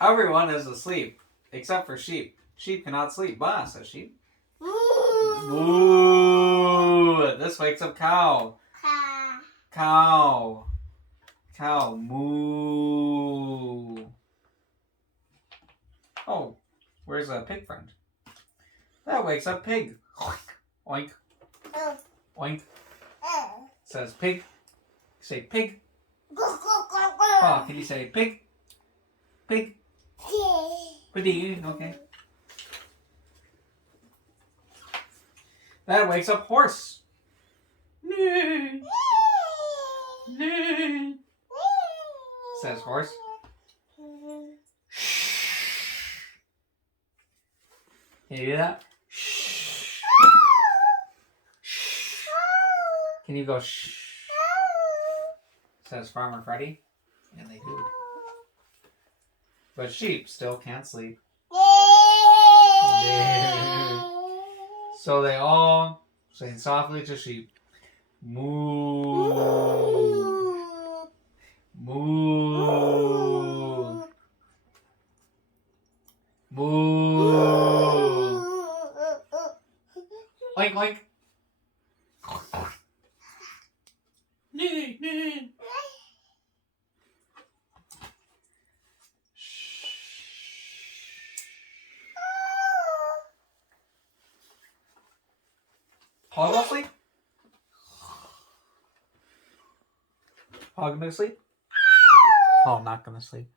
Everyone is asleep except for sheep. Sheep cannot sleep. Baa, says sheep. Moo. This wakes up cow. Cow. Cow. Moo. Oh, where's a pig friend? That wakes up pig. Oink. Oink. Says pig. Say pig. Oh, can you say pig? Pig. Pig. Okay. That wakes up horse. Says horse. Can you do that? Can you go shh? Says Farmer Freddy. And they do. But sheep still can't sleep. So they all sing softly to sheep. Moo. Moo. Moo. Oink oink. Paul go sleep? Paul gonna sleep? Paul not gonna sleep.